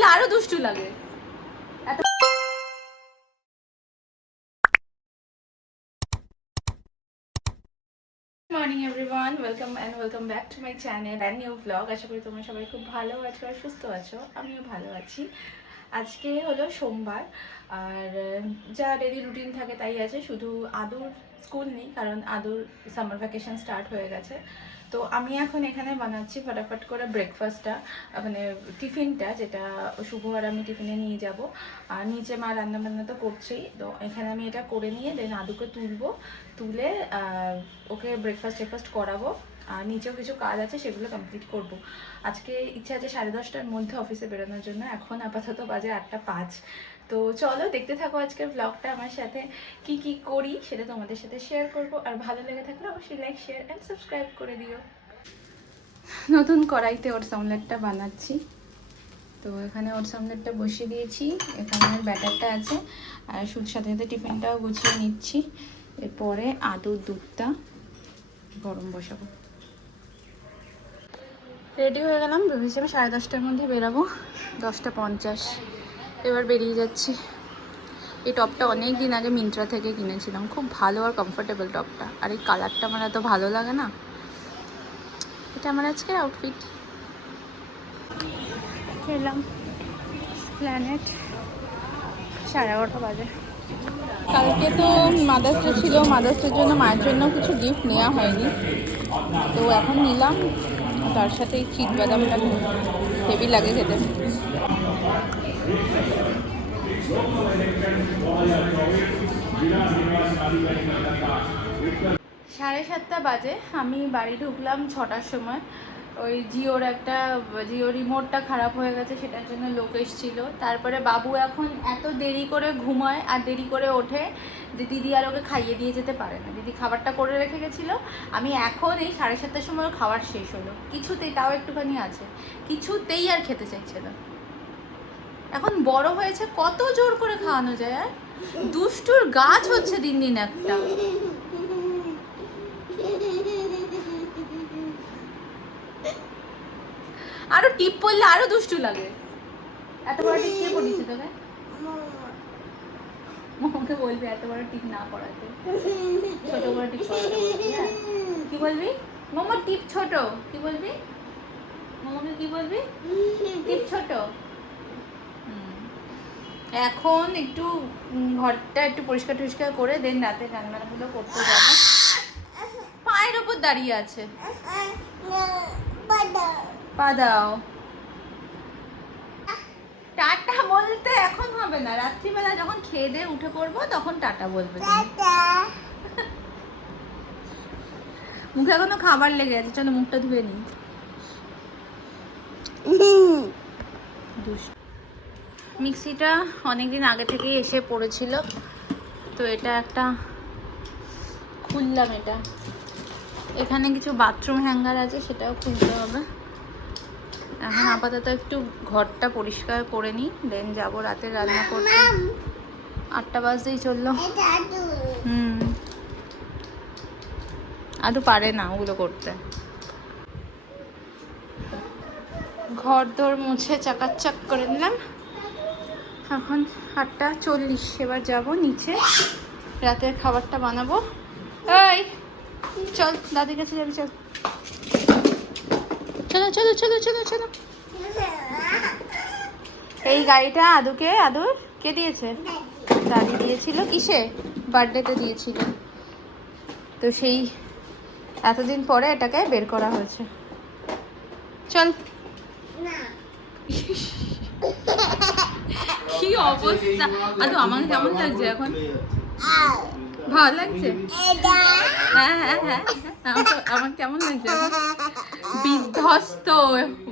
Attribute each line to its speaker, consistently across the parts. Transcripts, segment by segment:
Speaker 1: পড়লে আরও দুষ্টু লাগে। Morning everyone welcome and welcome back to my channel and new blog আশা করি তোমরা সবাই খুব ভালো আছো আর সুস্থ আছো। আমিও ভালো আছি। আজকে হলো সোমবার, আর যা ডেলি রুটিন থাকে তাই আছে, শুধু আদুর স্কুল নেই, কারণ আদুর সামার ভ্যাকেশন স্টার্ট হয়ে গেছে। তো আমি এখন এখানে বানাচ্ছি ফটাফট করে ব্রেকফাস্টটা মানে টিফিনটা, যেটা শুভ আর আমি টিফিনে নিয়ে যাব। আর নিচে মা রান্না বান্না তো করছেই, তো এখানে আমি এটা করে নিয়ে দেন আদুকে তুলবো, তুলে ওকে ব্রেকফাস্ট টেকফাস্ট করাবো। আর নিচেও কিছু কাজ আছে, সেগুলো কমপ্লিট করব। আজকে ইচ্ছা আছে সাড়ে দশটার মধ্যে অফিসে বেরোনোর জন্য। এখন আপাতত বাজে আটটা পাঁচ। তো চলো, দেখতে থাকো আজকের ব্লগটা আমার সাথে। কি কি করি সেটা তোমাদের সাথে শেয়ার করব। আর ভালো লেগে থাকলে অবশ্যই লাইক শেয়ার অ্যান্ড সাবস্ক্রাইব করে দিও। নতুন কড়াইতে ওর অমলেটটা বানাচ্ছি। তো এখানে ওর অমলেটটা বসিয়ে দিয়েছি। এখানে ব্যাটারটা আছে। আর শুধু সাথে সাথে টিফিনটাও গুছিয়ে নিচ্ছি। এরপরে আদুর দুধটা গরম বসাবো। রেডি হয়ে গেলাম। ভেবেছিলাম সাড়ে দশটার মধ্যে বেরাবো। দশটা পঞ্চাশ। এবার বেরিয়ে যাচ্ছি। এই টপটা অনেক দিন আগে মিন্ত্রা থেকে কিনেছিলাম। খুব ভালো আর কমফোর্টেবল টপটা। আর এই কালারটা আমার এত ভালো লাগে না। এটা আমার আজকের আউটফিট এলাম প্ল্যানেট সাড়ে এগারোটা বাজে। কালকে তো মাদার্স ডে ছিল। মাদার্স ডের জন্য মায়ের জন্য কিছু গিফট নেওয়া হয়নি। তো এখন নিলাম। তার সাথে এই চিট বাদামটা হেভি লাগে খেতে। সাড়ে সাতটা বাজে, আমি বাড়ি ঢুকলাম ছটার সময়। ওই জিওর একটা জিও রিমোটটা খারাপ হয়ে গেছে, সেটার জন্য লোক এসেছিল। তারপরে বাবু এখন এত দেরি করে ঘুমায় আর দেরি করে ওঠে যে দিদি আর ওকে খাইয়ে দিয়ে যেতে পারে না। দিদি খাবারটা করে রেখে গেছিল। আমি এখন এই সাড়ে সাতটার সময় ওর খাবার শেষ হলো। কিছুতেই তাও একটুখানি আছে। কিছুতেই আর খেতে চাইছে না। এখন বড় হয়েছে, কত জোর করে খাওয়ানো যায়, আর? দুষ্টুর গাছ হচ্ছে দিন দিন একটা। আরও টিপ পড়লে আরও দুষ্টু লাগে। এত বড় টিপ কে পড়িয়েছে তোকে? মামাকে বলবি এত বড় টিপ না পড়াতে। ছোট বড় টিপ হ্যাঁ? কি বলবি? মোমো টিপ ছোট, কি বলবি? মোমোকে কি বলবি? টিপ ছোট। এখন একটু ঘরটা একটু পরিষ্কার টরিষ্কার করে দেন, রাতে রান্নাগুলো করতে যাব। পায়ের ওপর দাঁড়িয়ে আছে। পা দাও টাটা বলতে এখন হবে না। রাত্রিবেলা যখন খেয়ে দিয়ে উঠে পড়ব তখন টাটা বলবে মুখে এখনও খাবার লেগে আছে চলো মুখটা ধুয়ে নিই। দুষ্ট। মিক্সিটা অনেকদিন আগে থেকেই এসে পড়েছিল তো এটা একটা খুললাম এটা। এখানে কিছু বাথরুম হ্যাঙ্গার আছে সেটাও খুলতে হবে। এখন আপাতত একটু ঘরটা পরিষ্কার করে নিই দেন যাব রাতে রান্না করতে। আটটা বাজতেই চলল। হুম। আদু পারে না ওগুলো করতে। ঘর দোর মুছে চাকাচাক করে নিলাম। এখন আটটা চল্লিশ এবার যাব নিচে। রাতের খাবারটা বানাবো। এই চল দাদির কাছে যাবি চল। চলো চলো চলো চলো। এই গাড়িটা আদুকে আদুর? কে দিয়েছে? দাদি দিয়েছিল। কিসে? বার্থডেতে দিয়েছিল। তো সেই এতদিন পরে এটাকে বের করা হয়েছে। চল। কি অবস্থা? আদু আমার কেমন লাগছে এখন? ভালো লাগছে? হ্যাঁ হ্যাঁ হ্যাঁ আমার আমার কেমন লাগছে বিধ্বস্ত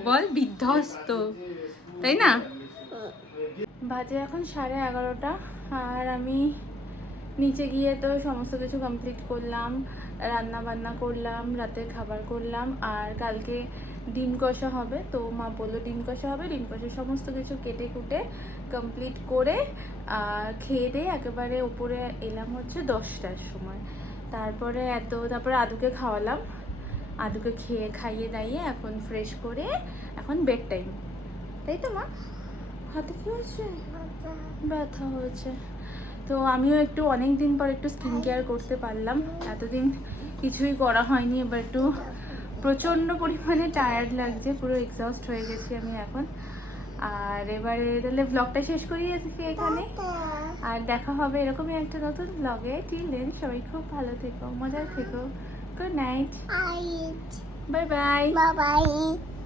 Speaker 1: বল বিধ্বস্ত তাই না? বাজে এখন সাড়ে এগারোটা আর আমি নিচে গিয়ে তো সমস্ত কিছু কমপ্লিট করলাম রান্না বান্না করলাম রাতের খাবার করলাম আর কালকে ডিম কষা হবে। তো মা বলল, ডিম কষা হবে। ডিম কষা সমস্ত কিছু কেটে কুটে কমপ্লিট করে খেয়ে দিয়ে একেবারে উপরে এলাম হচ্ছে দশটার সময়। তারপরে এত, তারপরে আদুকে খাওয়ালাম। আদুকে খেয়ে, খাইয়ে দাইয়ে এখন ফ্রেশ করে এখন বেড টাইম তাই তো মা? হাতে কি হয়েছে ব্যথা হয়েছে। তো আমিও একটু অনেক দিন পর একটু স্কিন কেয়ার করতে পারলাম। এতদিন কিছুই করা হয়নি, এবার একটু প্রচণ্ড পরিমাণে টায়ার্ড লাগছে পুরো এক্সস্ট হয়ে গেছি আমি এখন। আর এবারে তাহলে ব্লগটা শেষ করি আজকে এখানে। আর দেখা হবে এরকমই একটা নতুন ব্লগে টিল দেন সবাই খুব ভালো থেকো মজার থেকো। Good night bye bye
Speaker 2: bye.